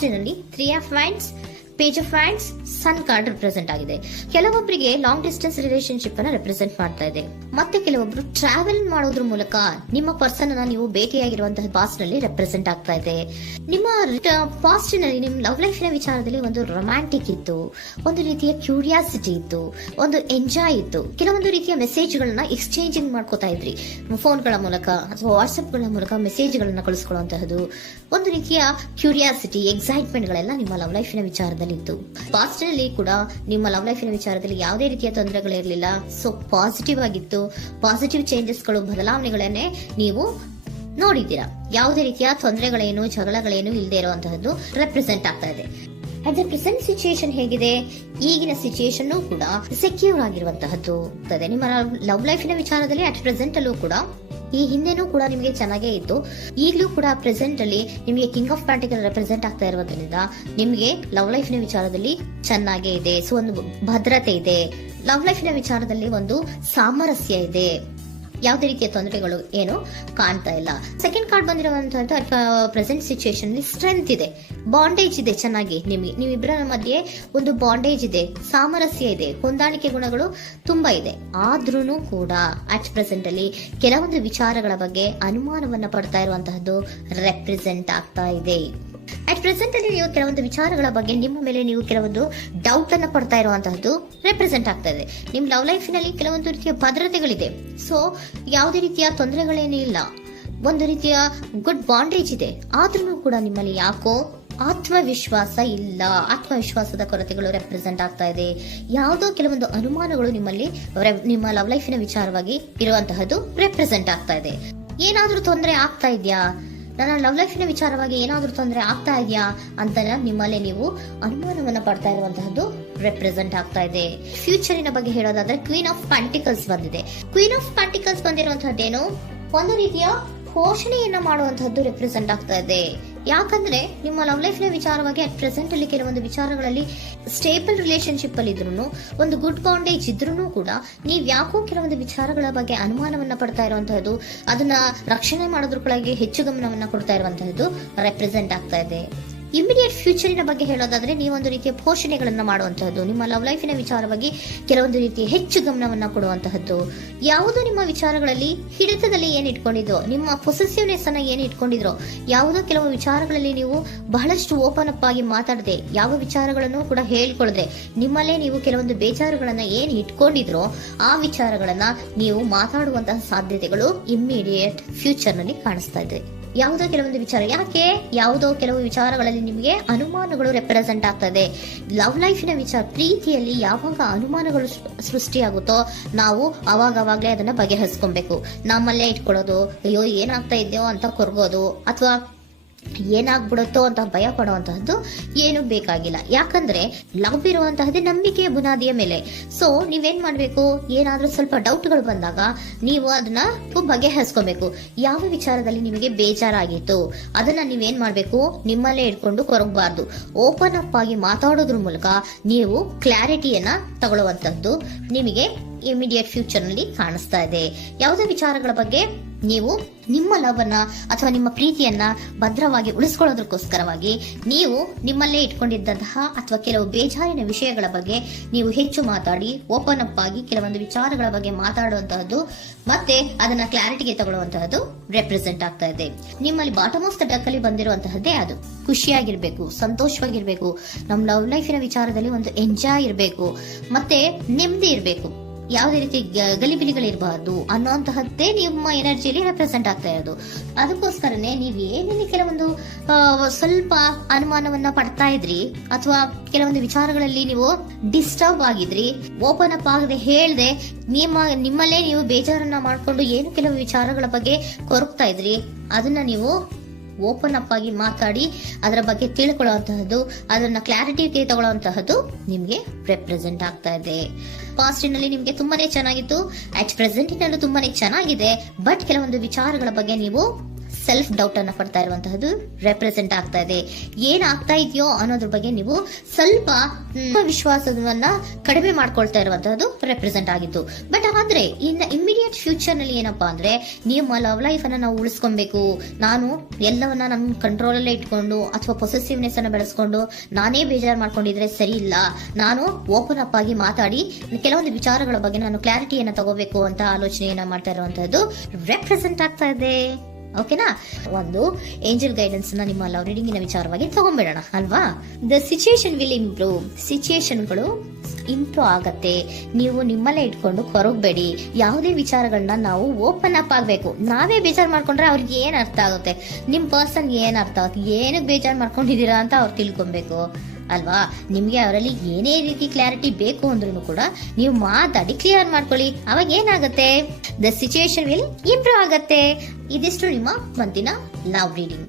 ಪಾಸ್ಟಿನಲ್ಲಿ 3 of wands, page of wands, sun card represent ಆಗಿದೆ. ಕೆಲವೊಬ್ಬರಿಗೆ long distance relationship ಅನ್ನ represent ಮಾಡ್ತಾ ಇದೆ. ಮತ್ತೆ ಕೆಲವೊಬ್ರು ಟ್ರಾವೆಲ್ ಮಾಡೋದ್ರ ಮೂಲಕ ನಿಮ್ಮ ಪರ್ಸನ್ ಅನ್ನ ನೀವು ಭೇಟಿಯಾಗಿರುವಂತಹ ಪಾಸ್ಟ್ ನಲ್ಲಿ ರೆಪ್ರೆಸೆಂಟ್ ಆಗ್ತಾ ಇದೆ. ನಿಮ್ಮ ಪಾಸ್ಟ್ ನಲ್ಲಿ ನಿಮ್ಮ ಲವ್ ಲೈಫಿನ ವಿಚಾರದಲ್ಲಿ ಒಂದು ರೊಮ್ಯಾಂಟಿಕ್ ಇತ್ತು, ಒಂದು ರೀತಿಯ ಕ್ಯೂರಿಯಾಸಿಟಿ ಇತ್ತು, ಒಂದು ಎಂಜಾಯ್ ಇತ್ತು. ಕೆಲವೊಂದು ರೀತಿಯ ಮೆಸೇಜ್ ಗಳನ್ನ ಎಕ್ಸ್ಚೇಂಜಿಂಗ್ ಮಾಡ್ಕೋತಾ ಇದ್ರಿ, ಫೋನ್ಗಳ ಮೂಲಕ ಅಥವಾ ವಾಟ್ಸ್ಆಪ್ ಗಳ ಮೂಲಕ ಮೆಸೇಜ್ ಗಳನ್ನ ಕಳಿಸ್ಕೊಳ್ಳುವಂತಹದ್ದು, ಒಂದು ರೀತಿಯ ಕ್ಯೂರಿಯಾಸಿಟಿ, ಎಕ್ಸೈಟ್ಮೆಂಟ್ ಗಳೆಲ್ಲ ನಿಮ್ಮ ಲವ್ ಲೈಫಿನ ವಿಚಾರದಲ್ಲಿ ಇತ್ತು. ಪಾಸ್ಟ್ ನಲ್ಲಿ ಕೂಡ ನಿಮ್ಮ ಲವ್ ಲೈಫಿನ ವಿಚಾರದಲ್ಲಿ ಯಾವುದೇ ರೀತಿಯ ತೊಂದರೆಗಳಿರಲಿಲ್ಲ. ಸೊ ಪಾಸಿಟಿವ್ ಆಗಿತ್ತು. ಪಾಸಿಟಿವ್ ಚೇಂಜಸ್ಗಳು, ಬದಲಾವಣೆಗಳನ್ನೇ ನೀವು ನೋಡಿದ್ದೀರಾ. ಯಾವುದೇ ರೀತಿಯ ತೊಂದರೆಗಳೇನು, ಜಗಳಗಳೇನು ಇಲ್ಲದೆ ಇರುವಂತಹದ್ದು ರೆಪ್ರೆಸೆಂಟ್ ಆಗ್ತಾ ಇದೆ. ಅಟ್ ದ ಪ್ರೆಸೆಂಟ್ ಸಿಚುಯೇಷನ್ ಹೇಗಿದೆ? ಈಗಿನ ಸಿಚುಯೇಷನ್ ಕೂಡ ಸೆಕ್ಯೂರ್ ಆಗಿರುವಂತಹದ್ದು. ನಿಮ್ಮ ಲವ್ ಲೈಫಿನ ವಿಚಾರದಲ್ಲಿ ಅಟ್ ಪ್ರೆಸೆಂಟ್ ಅಲ್ಲೂ ಕೂಡ, ಈ ಹಿಂದೆನೂ ಕೂಡ ನಿಮಗೆ ಚೆನ್ನಾಗೇ ಇತ್ತು, ಈಗಲೂ ಕೂಡ ಪ್ರೆಸೆಂಟ್ ಅಲ್ಲಿ ನಿಮಗೆ ಕಿಂಗ್ ಆಫ್ ಪ್ಯಾಂಟಿಕಲ್ ರೆಪ್ರೆಸೆಂಟ್ ಆಗ್ತಾ ಇರೋದ್ರಿಂದ ನಿಮಗೆ ಲವ್ ಲೈಫಿನ ವಿಚಾರದಲ್ಲಿ ಚೆನ್ನಾಗೇ ಇದೆ. ಸೊ ಒಂದು ಭದ್ರತೆ ಇದೆ. ಲವ್ ಲೈಫಿನ ವಿಚಾರದಲ್ಲಿ ಒಂದು ಸಾಮರಸ್ಯ ಇದೆ. ಯಾವುದೇ ರೀತಿಯ ತೊಂದರೆಗಳು ಏನು ಕಾಣ್ತಾ ಇಲ್ಲ. ಸೆಕೆಂಡ್ ಕಾರ್ಡ್ ಬಂದಿರುವಂತಹ ಪ್ರೆಸೆಂಟ್ ಸಿಚುಯೇಷನ್ ಸ್ಟ್ರೆಂತ್ ಇದೆ, ಬಾಂಡೇಜ್ ಇದೆ. ಚೆನ್ನಾಗಿ ನೀವಿಬ್ಬರ ಮಧ್ಯೆ ಒಂದು ಬಾಂಡೇಜ್ ಇದೆ, ಸಾಮರಸ್ಯ ಇದೆ, ಹೊಂದಾಣಿಕೆ ಗುಣಗಳು ತುಂಬಾ ಇದೆ. ಆದ್ರೂ ಕೂಡ ಅಟ್ ಪ್ರೆಸೆಂಟ್ ಅಲ್ಲಿ ಕೆಲವೊಂದು ವಿಚಾರಗಳ ಬಗ್ಗೆ ಅನುಮಾನವನ್ನ ಪಡ್ತಾ ಇರುವಂತಹದ್ದು ರೆಪ್ರೆಸೆಂಟ್ ಆಗ್ತಾ ಇದೆ. ಅಟ್ ಪ್ರೆಸೆಂಟ್ ಅಲ್ಲಿ ನೀವು ಕೆಲವೊಂದು ವಿಚಾರಗಳ ಬಗ್ಗೆ ನಿಮ್ಮ ಮೇಲೆ ನೀವು ಕೆಲವೊಂದು ಡೌಟ್ ಅನ್ನ ಪಡ್ತಾ ಇರುವಂತಹದ್ದು ರೆಪ್ರೆಸೆಂಟ್ ಆಗ್ತಾ ಇದೆ. ನಿಮ್ ಲವ್ ಲೈಫಿನಲ್ಲಿ ಕೆಲವೊಂದು ರೀತಿಯ ಭದ್ರತೆಗಳಿದೆ. ಸೊ ಯಾವುದೇ ರೀತಿಯ ತೊಂದರೆಗಳೇನೂ ಇಲ್ಲ, ಒಂದು ರೀತಿಯ ಗುಡ್ ಬಾಂಡೇಜ್ ಇದೆ. ಆದ್ರೂ ಕೂಡ ನಿಮ್ಮಲ್ಲಿ ಯಾಕೋ ಆತ್ಮವಿಶ್ವಾಸ ಇಲ್ಲ, ಆತ್ಮವಿಶ್ವಾಸದ ಕೊರತೆಗಳು ರೆಪ್ರೆಸೆಂಟ್ ಆಗ್ತಾ ಇದೆ. ಯಾವುದೋ ಕೆಲವೊಂದು ಅನುಮಾನಗಳು ನಿಮ್ಮಲ್ಲಿ ನಿಮ್ಮ ಲವ್ ಲೈಫಿನ ವಿಚಾರವಾಗಿ ಇರುವಂತಹದ್ದು ರೆಪ್ರೆಸೆಂಟ್ ಆಗ್ತಾ ಇದೆ. ಏನಾದ್ರೂ ತೊಂದರೆ ಆಗ್ತಾ ಇದೆಯಾ, ನನ್ನ ಲವ್ ಲೈಫಿನ ವಿಚಾರವಾಗಿ ಏನಾದ್ರೂ ತೊಂದರೆ ಆಗ್ತಾ ಇದೆಯಾ ಅಂತ ನಿಮ್ಮಲ್ಲಿ ನೀವು ಅನುಮಾನವನ್ನ ಪಡ್ತಾ ಇರುವಂತಹದ್ದು ರೆಪ್ರೆಸೆಂಟ್ ಆಗ್ತಾ ಇದೆ. ಫ್ಯೂಚರಿನ ಬಗ್ಗೆ ಹೇಳೋದಾದ್ರೆ ಕ್ವೀನ್ ಆಫ್ ಪ್ಯಾಂಟಿಕಲ್ಸ್ ಬಂದಿದೆ. ಕ್ವೀನ್ ಆಫ್ ಪ್ಯಾಂಟಿಕಲ್ಸ್ ಬಂದಿರುವಂತಹದ್ದೇನು, ಒಂದು ರೀತಿಯ ಪೋಷಣೆಯನ್ನ ಮಾಡುವಂತಹದ್ದು ರೆಪ್ರೆಸೆಂಟ್ ಆಗ್ತಾ ಇದೆ. ಯಾಕಂದ್ರೆ ನಿಮ್ಮ ಲವ್ ಲೈಫಿನ ವಿಚಾರವಾಗಿ ಅಟ್ ಪ್ರೆಸೆಂಟ್ ಅಲ್ಲಿ ಕೆಲವೊಂದು ವಿಚಾರಗಳಲ್ಲಿ ಸ್ಟೇಬಲ್ ರಿಲೇಶನ್ಶಿಪ್ ಅಲ್ಲಿ ಇದ್ರೂ, ಒಂದು ಗುಡ್ ಬಾಂಡೇಜ್ ಇದ್ರೂ ಕೂಡ ನೀವ್ ಯಾಕೋ ಕೆಲವೊಂದು ವಿಚಾರಗಳ ಬಗ್ಗೆ ಅನುಮಾನವನ್ನ ಪಡ್ತಾ ಇರುವಂತಹದ್ದು, ಅದನ್ನ ರಕ್ಷಣೆ ಮಾಡೋದ್ರೊಳಗೆ ಹೆಚ್ಚು ಗಮನವನ್ನ ಕೊಡ್ತಾ ಇರುವಂತಹದ್ದು ರೆಪ್ರೆಸೆಂಟ್ ಆಗ್ತಾ ಇದೆ. ಇಮಿಡಿಯೇಟ್ ಫ್ಯೂಚರಿನ ಬಗ್ಗೆ ಹೇಳೋದಾದ್ರೆ ನೀವೊಂದು ರೀತಿಯ ಪೋಷಣೆಗಳನ್ನ ಮಾಡುವಂತಹದ್ದು, ನಿಮ್ಮ ಲವ್ ಲೈಫಿನ ವಿಚಾರವಾಗಿ ಕೆಲವೊಂದು ರೀತಿಯ ಹೆಚ್ಚು ಗಮನವನ್ನ ಕೊಡುವಂತಹದ್ದು, ಯಾವುದೋ ನಿಮ್ಮ ವಿಚಾರಗಳಲ್ಲಿ ಹಿಡಿತದಲ್ಲಿ ಏನ್ ಇಟ್ಕೊಂಡಿದ್ರೋ, ನಿಮ್ಮ ಪೊಸೆಸಿವ್ನೆಸ್ ಅನ್ನ ಏನ್ ಇಟ್ಕೊಂಡಿದ್ರೋ, ಯಾವುದೋ ಕೆಲವು ವಿಚಾರಗಳಲ್ಲಿ ನೀವು ಬಹಳಷ್ಟು ಓಪನ್ ಅಪ್ ಆಗಿ ಮಾತಾಡದೆ, ಯಾವ ವಿಚಾರಗಳನ್ನು ಕೂಡ ಹೇಳ್ಕೊಳ್ಳದೆ, ನಿಮ್ಮಲ್ಲೇ ನೀವು ಕೆಲವೊಂದು ಬೇಜಾರುಗಳನ್ನ ಏನ್ ಇಟ್ಕೊಂಡಿದ್ರೋ ಆ ವಿಚಾರಗಳನ್ನ ನೀವು ಮಾತಾಡುವಂತಹ ಸಾಧ್ಯತೆಗಳು ಇಮಿಡಿಯೇಟ್ ಫ್ಯೂಚರ್ ನಲ್ಲಿ ಕಾಣಿಸ್ತಾ ಇದೆ. ಯಾವುದೋ ಕೆಲವೊಂದು ವಿಚಾರ, ಯಾಕೆ ಯಾವುದೋ ಕೆಲವು ವಿಚಾರಗಳಲ್ಲಿ ನಿಮಗೆ ಅನುಮಾನಗಳು ರೆಪ್ರೆಸೆಂಟ್ ಆಗ್ತದೆ. ಲವ್ ಲೈಫಿನ ವಿಚಾರ, ಪ್ರೀತಿಯಲ್ಲಿ ಯಾವಾಗ ಅನುಮಾನಗಳು ಸೃಷ್ಟಿಯಾಗುತ್ತೋ ನಾವು ಅವಾಗವಾಗ್ಲೇ ಅದನ್ನ ಬಗೆಹರಿಸ್ಕೊಬೇಕು. ನಮ್ಮಲ್ಲೇ ಇಟ್ಕೊಳ್ಳೋದು, ಅಯ್ಯೋ ಏನಾಗ್ತಾ ಇದೆಯೋ ಅಂತ ಕೊರಗೋದು ಅಥವಾ ಏನಾಗ್ಬಿಡುತ್ತೋ ಅಂತ ಭಯ ಪಡುವಂತಹದ್ದು ಏನು ಬೇಕಾಗಿಲ್ಲ. ಯಾಕಂದ್ರೆ ಲವ್ ಇರುವಂತಹದ್ದೇ ನಂಬಿಕೆಯ ಬುನಾದಿಯ ಮೇಲೆ. ಸೊ ನೀವೇನ್ ಮಾಡ್ಬೇಕು, ಏನಾದ್ರೂ ಸ್ವಲ್ಪ ಡೌಟ್ಗಳು ಬಂದಾಗ ನೀವು ಅದನ್ನ ಬಗೆಹರಿಸ್ಕೋಬೇಕು. ಯಾವ ವಿಚಾರದಲ್ಲಿ ನಿಮಗೆ ಬೇಜಾರಾಗಿತ್ತು ಅದನ್ನ ನೀವೇನ್ ಮಾಡ್ಬೇಕು, ನಿಮ್ಮಲ್ಲೇ ಇಟ್ಕೊಂಡು ಕೊರಗಬಾರ್ದು. ಓಪನ್ ಅಪ್ ಆಗಿ ಮಾತಾಡೋದ್ರ ಮೂಲಕ ನೀವು ಕ್ಲಾರಿಟಿಯನ್ನ ತಗೊಳ್ಳುವಂತದ್ದು ನಿಮಗೆ ಇಮಿಡಿಯೇಟ್ ಫ್ಯೂಚರ್ ನಲ್ಲಿ ಕಾಣಿಸ್ತಾ ಇದೆ. ಯಾವುದೇ ವಿಚಾರಗಳ ಬಗ್ಗೆ ನೀವು ನಿಮ್ಮ ಲವ್ ಅನ್ನ ಅಥವಾ ನಿಮ್ಮ ಪ್ರೀತಿಯನ್ನ ಭದ್ರವಾಗಿ ಉಳಿಸ್ಕೊಳ್ಳೋದಕ್ಕೋಸ್ಕರವಾಗಿ ನೀವು ನಿಮ್ಮಲ್ಲೇ ಇಟ್ಕೊಂಡಿದ್ದಂತಹ ಅಥವಾ ಕೆಲವು ಬೇಜಾರಿನ ವಿಷಯಗಳ ಬಗ್ಗೆ ನೀವು ಹೆಚ್ಚು ಮಾತಾಡಿ ಓಪನ್ ಅಪ್ ಆಗಿ ಕೆಲವೊಂದು ವಿಚಾರಗಳ ಬಗ್ಗೆ ಮಾತಾಡುವಂತಹದ್ದು ಮತ್ತೆ ಅದನ್ನ ಕ್ಲಾರಿಟಿಗೆ ತಗೊಳ್ಳುವಂತಹದ್ದು ರೆಪ್ರೆಸೆಂಟ್ ಆಗ್ತಾ ಇದೆ. ನಿಮ್ಮಲ್ಲಿ ಬಾಟಮ್ ಆಫ್ ದ ಡಕ್ ಅಲ್ಲಿ ಬಂದಿರುವಂತಹದ್ದೇ ಅದು. ಖುಷಿಯಾಗಿರ್ಬೇಕು, ಸಂತೋಷವಾಗಿರ್ಬೇಕು, ನಮ್ಮ ಲವ್ ಲೈಫಿನ ವಿಚಾರದಲ್ಲಿ ಒಂದು ಎಂಜಾಯ್ ಇರಬೇಕು, ಮತ್ತೆ ನೆಮ್ಮದಿ ಇರಬೇಕು, ಯಾವುದೇ ರೀತಿ ಗಲಿಬಿಲಿಗಳಿರಬಾರ್ದು ಅನ್ನೋಂತಹದ್ದೇ ನಿಮ್ಮ ಎನರ್ಜಿಯಲ್ಲಿ ರೆಪ್ರೆಸೆಂಟ್ ಆಗ್ತಾ ಇರೋದು. ಅದಕ್ಕೋಸ್ಕರನೇ ನೀವು ಏನೇನು ಕೆಲವೊಂದು ಸ್ವಲ್ಪ ಅನುಮಾನವನ್ನ ಪಡ್ತಾ ಇದ್ರಿ ಅಥವಾ ಕೆಲವೊಂದು ವಿಚಾರಗಳಲ್ಲಿ ನೀವು ಡಿಸ್ಟರ್ಬ್ ಆಗಿದ್ರಿ, ಓಪನ್ ಅಪ್ ಆಗದೆ ಹೇಳ್ದೆ ನಿಮ್ಮಲ್ಲೇ ನೀವು ಬೇಜಾರನ್ನ ಮಾಡ್ಕೊಂಡು ಏನು ಕೆಲವು ವಿಚಾರಗಳ ಬಗ್ಗೆ ಕೊರಗ್ತಾ ಇದ್ರಿ, ಅದನ್ನ ನೀವು ಓಪನ್ ಅಪ್ ಆಗಿ ಮಾತಾಡಿ ಅದರ ಬಗ್ಗೆ ತಿಳ್ಕೊಳ್ಳುವಂತಹದ್ದು, ಅದನ್ನ ಕ್ಲಾರಿಟಿಗೆ ತಗೊಳ್ಳುವಂತಹದ್ದು ನಿಮ್ಗೆ ರೆಪ್ರೆಸೆಂಟ್ ಆಗ್ತಾ ಇದೆ. ಪಾಸ್ಟಿನಲ್ಲಿ ನಿಮ್ಗೆ ತುಂಬಾನೇ ಚೆನ್ನಾಗಿತ್ತು, ಅಟ್ ಪ್ರೆಸೆಂಟಿನಲ್ಲೂ ತುಂಬಾನೇ ಚೆನ್ನಾಗಿದೆ. ಬಟ್ ಕೆಲವೊಂದು ವಿಚಾರಗಳ ಬಗ್ಗೆ ನೀವು ಸೆಲ್ಫ್ ಡೌಟ್ ಅನ್ನ ಪಡ್ತಾ ಇರುವಂತಹದ್ದು ರೆಪ್ರೆಸೆಂಟ್ ಆಗ್ತಾ ಇದೆ. ಏನಾಗ್ತಾ ಇದೆಯೋ ಅನ್ನೋದ್ರ ಬಗ್ಗೆ ನೀವು ಸ್ವಲ್ಪ ವಿಶ್ವಾಸವನ್ನ ಕಡಿಮೆ ಮಾಡ್ಕೊಳ್ತಾ ಇರುವಂತಹದ್ದು ರೆಪ್ರೆಸೆಂಟ್ ಆಗಿತ್ತು. ಬಟ್ ಆದ್ರೆ ಇನ್ ಇಮಿಡಿಯೇಟ್ ಫ್ಯೂಚರ್ ನಲ್ಲಿ ಏನಪ್ಪಾ ಅಂದ್ರೆ ನಿಮ್ಮ ಲವ್ ಲೈಫ್ ಅನ್ನ ನಾವು ಉಳಿಸ್ಕೊಬೇಕು, ನಾನು ಎಲ್ಲವನ್ನ ನಮ್ಮ ಕಂಟ್ರೋಲ್ ಅಲ್ಲೇ ಇಟ್ಕೊಂಡು ಅಥವಾ ಪೊಸೆಸಿವ್ನೆಸ್ ಅನ್ನ ಬೆಳೆಸ್ಕೊಂಡು ನಾನೇ ಬೇಜಾರು ಮಾಡ್ಕೊಂಡಿದ್ರೆ ಸರಿ ಇಲ್ಲ, ನಾನು ಓಪನ್ ಅಪ್ ಆಗಿ ಮಾತಾಡಿ ಕೆಲವೊಂದು ವಿಚಾರಗಳ ಬಗ್ಗೆ ನಾನು ಕ್ಲಾರಿಟಿಯನ್ನ ತಗೋಬೇಕು ಅಂತ ಆಲೋಚನೆಯನ್ನ ಮಾಡ್ತಾ ಇರುವಂತಹದ್ದು ರೆಪ್ರೆಸೆಂಟ್ ಆಗ್ತಾ ಇದೆ. ಓಕೆನಾ? ಒಂದು ಏಂಜಲ್ ಗೈಡೆನ್ಸ್ ನ ನಿಮ್ಮ ಲವ್ ರೀಡಿಂಗಿನ ವಿಚಾರವಾಗಿ ತಗೊಂಡ್ಬಿಡೋಣ ಅಲ್ವಾ. The situation will improve, ಸಿಚುಯೇಷನ್ಗಳು improve ಆಗತ್ತೆ. ನೀವು ನಿಮ್ಮಲ್ಲೇ ಇಟ್ಕೊಂಡು ಕೊರಗಬೇಡಿ. ಯಾವುದೇ ವಿಚಾರಗಳನ್ನ ನಾವು ಓಪನ್ ಅಪ್ ಆಗ್ಬೇಕು. ನಾವೇ ಬೇಜಾರು ಮಾಡ್ಕೊಂಡ್ರೆ ಅವ್ರಿಗೆ ಏನ್ ಅರ್ಥ ಆಗುತ್ತೆ, ನಿಮ್ ಪರ್ಸನ್ ಏನ್ ಅರ್ಥ ಆಗುತ್ತೆ, ಏನಕ್ಕೆ ಬೇಜಾರು ಮಾಡ್ಕೊಂಡಿದೀರಾ ಅಂತ ಅವ್ರು ತಿಳ್ಕೊಬೇಕು ಅಲ್ವಾ. ನಿಮ್ಗೆ ಅವರಲ್ಲಿ ಏನೇ ರೀತಿ ಕ್ಲಾರಿಟಿ ಬೇಕು ಅಂದ್ರೂ ಕೂಡ ನೀವು ಮಾತಾಡಿ ಕ್ಲಿಯರ್ ಮಾಡ್ಕೊಳ್ಳಿ. ಅವಾಗ ಏನಾಗುತ್ತೆ, ದ ಸಿಚುಯೇಷನ್ ವಿಲ್ ಇಂಪ್ರೂವ್ ಆಗತ್ತೆ. ಇದಿಷ್ಟು ನಿಮ್ಮ ಮಂತಿನ ಲವ್ ರೀಡಿಂಗ್.